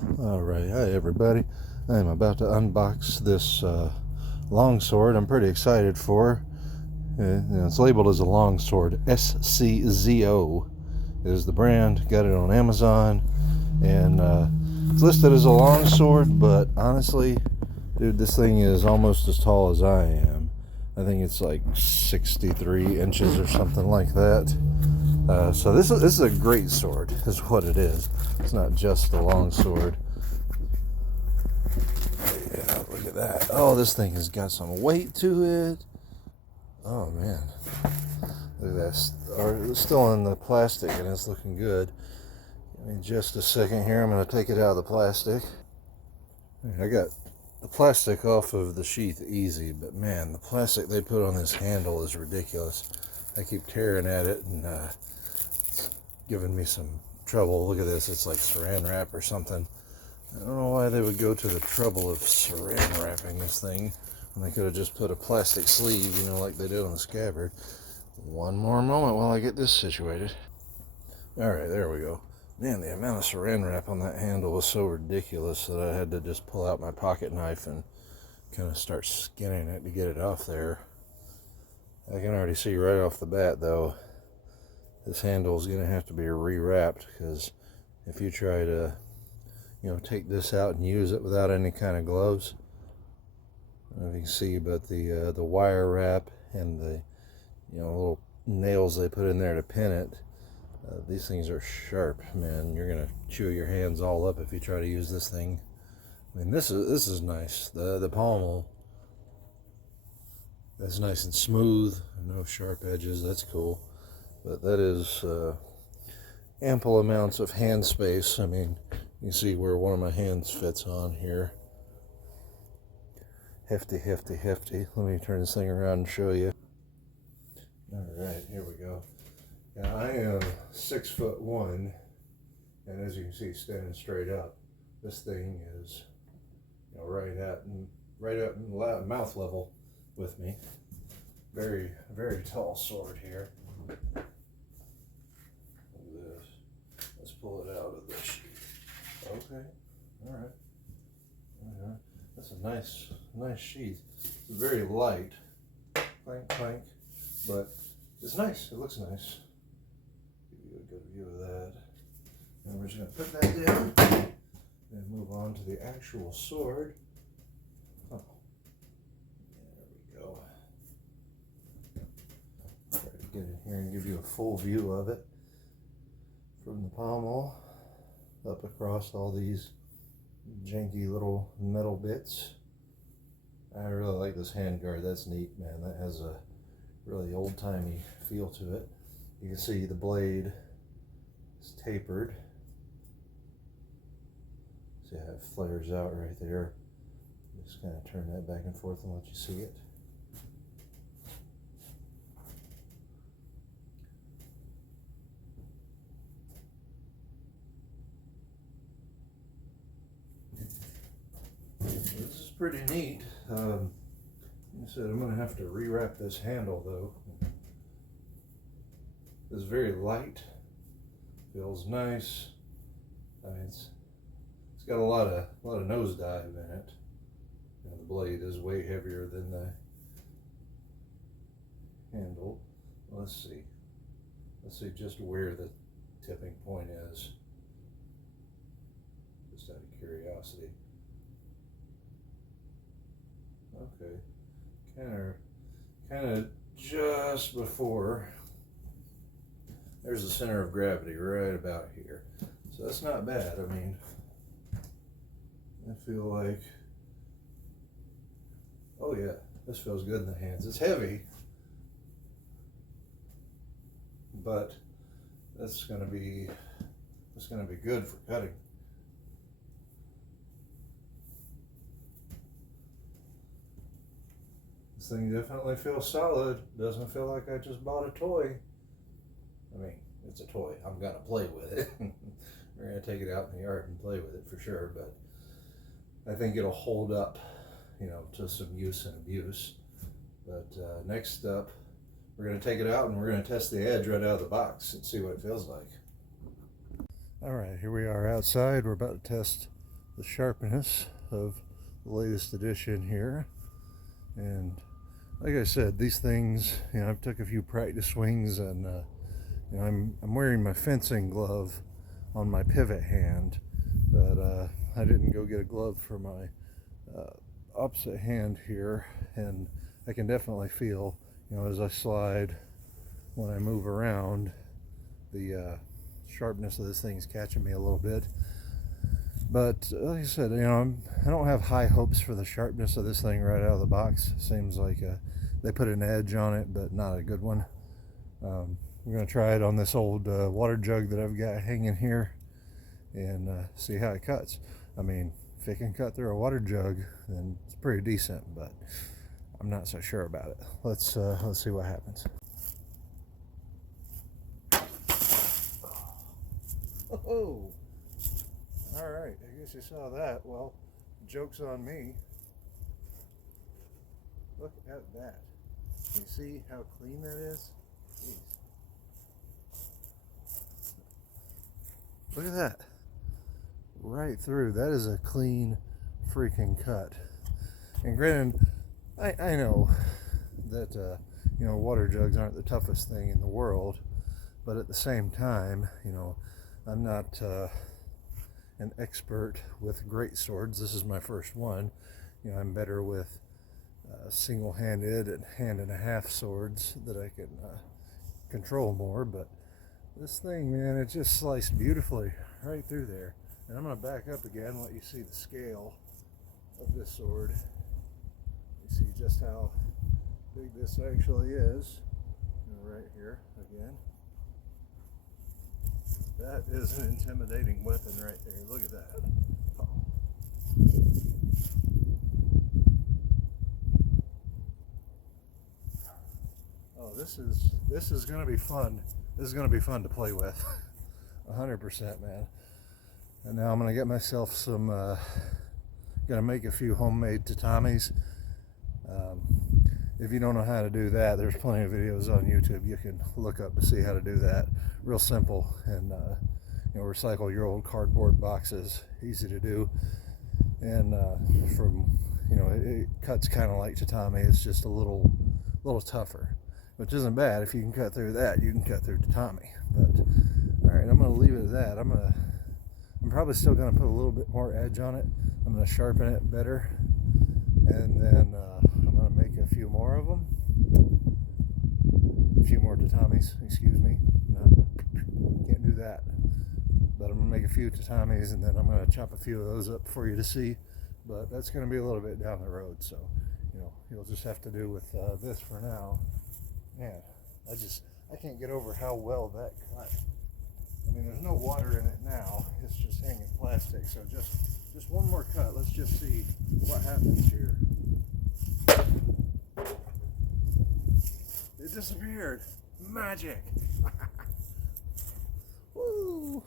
Alright, hi everybody. I'm about to unbox this longsword I'm pretty excited for. It's labeled as a longsword. SCZO is the brand. Got it on Amazon. And it's listed as a longsword, but honestly, dude, this thing is almost as tall as I am. I think it's like 63 inches or something like that. So this is a great sword, is what it is. It's not just a longsword. Yeah, look at that. Oh, this thing has got some weight to it. Oh, man. Look at that. It's still in the plastic, and it's looking good. Give me just a second here. I'm going to take it out of the plastic. I got the plastic off of the sheath easy, but, man, the plastic they put on this handle is ridiculous. I keep tearing at it, and it's giving me some trouble. Look at this. It's like saran wrap or something. I don't know why they would go to the trouble of saran wrapping this thing when they could have just put a plastic sleeve, you know, like they did on the scabbard. One more moment while I get this situated. Alright, there we go. Man, the amount of saran wrap on that handle was so ridiculous that I had to just pull out my pocket knife and kind of start skinning it to get it off there. I can already see right off the bat, though, this handle is going to have to be rewrapped, because if you try to take this out and use it without any kind of gloves. I don't know if you can see, but the wire wrap and the little nails they put in there to pin it, these things are sharp, man. You're gonna chew your hands all up if you try to use this thing. I mean, this is nice. The pommel, that's nice and smooth, no sharp edges. That's cool. But that is ample amounts of hand space. I mean, you can see where one of my hands fits on here. Hefty, hefty, hefty. Let me turn this thing around and show you. Alright, here we go. Now, I am 6'1", and as you can see, standing straight up. This thing is right at mouth level with me. Very, very tall sword here. Look at this. Let's pull it out of the sheath. Okay, all right. That's a nice sheath. It's very light, clank, clank, but it's nice. It looks nice. Give you a good view of that. And we're just gonna put that down and move on to the actual sword. Oh, there we go. Try to get in here and give you a full view of it from the pommel up across all these janky little metal bits. I really like this handguard. That's neat, man. That has a really old-timey feel to it. You can see the blade is tapered. See how it flares out right there. Just kind of turn that back and forth and let you see it. This is pretty neat. Like I said, I'm going to have to rewrap this handle, though. It's very light. Feels nice. I mean, it's got a lot of nosedive in it. The blade is way heavier than the handle. Let's see just where the tipping point is. Just out of curiosity. Okay, kind of just before. There's the center of gravity right about here. So that's not bad. I mean, I feel like, oh yeah, this feels good in the hands. It's heavy, but that's gonna be good for cutting. This thing definitely feels solid. Doesn't feel like I just bought a toy. I mean, it's a toy. I'm gonna play with it. We're gonna take it out in the yard and play with it for sure, but I think it'll hold up, to some use and abuse. But next up, we're gonna take it out and we're gonna test the edge right out of the box and see what it feels like. All right, here we are outside. We're about to test the sharpness of the latest edition here. And like I said, these things, I've took a few practice swings, and I'm wearing my fencing glove on my pivot hand, but I didn't go get a glove for my opposite hand here, and I can definitely feel, as I slide, when I move around, the sharpness of this thing is catching me a little bit. But like I said, I don't have high hopes for the sharpness of this thing right out of the box. Seems like they put an edge on it, but not a good one. We're going to try it on this old water jug that I've got hanging here, and see how it cuts. I mean, if it can cut through a water jug, then it's pretty decent, but I'm not so sure about it. Let's see what happens. Oh, all right. I guess you saw that. Well, joke's on me. Look at that. You see how clean that is? Jeez. Look at that. Right through. That is a clean freaking cut. And granted, I know that water jugs aren't the toughest thing in the world, but at the same time, I'm not an expert with greatswords. This is my first one. I'm better with single-handed and hand-and-a-half swords that I can control more, but this thing, man, it just sliced beautifully right through there. And I'm going to back up again and let you see the scale of this sword. You see just how big this actually is. Right here again. That is an intimidating weapon right there. Look at that. Oh, this is going to be fun. This is going to be fun to play with. 100%, man. And now I'm going to get myself some, going to make a few homemade tatamis. If you don't know how to do that, there's plenty of videos on YouTube you can look up to see how to do that. Real simple, and recycle your old cardboard boxes. Easy to do, and it cuts kind of like tatami. It's just a little tougher, which isn't bad. If you can cut through that, you can cut through tatami. But all right, I'm going to leave it at that. I'm probably still going to put a little bit more edge on it. I'm going to sharpen it better, and then I'm going to make a few more of them. A few more tatamis, excuse me. No, can't do that. But I'm going to make a few tatamis, and then I'm going to chop a few of those up for you to see. But that's going to be a little bit down the road, so you'll just have to do with this for now. Man, I can't get over how well that cut. I mean, there's no water in it now. It's just hanging plastic. So just one more cut. Let's just see what happens here. It disappeared. Magic. Woo!